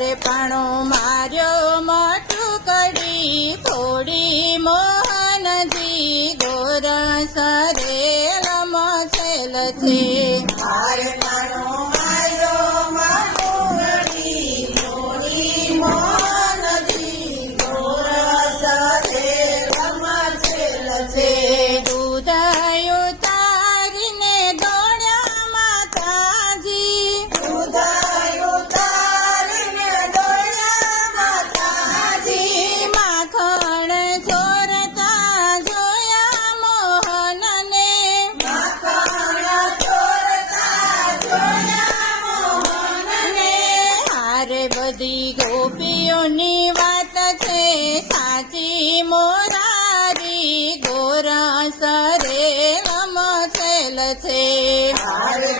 હારે પાણો માર્યો મોટું કડી થોડી મોહનજી ગોરસ રે રમસેલ છે હારે પાણો માર્યો મોટું કડી થોડી મોહનજી ગોરસ રે રમસેલ છે દૂધ ઉતારીને દોડ્યા માતાજી દૂધ ઉતારીને દોડ્યા માતાજી માખણ ચોરતા જોયા મોહનને માખણ ચોરતા જોયા મોહનને હારે બધી ગોપીઓની વાત છે સાચી મોરારી ગોરસ રે રમસેલ છે હારે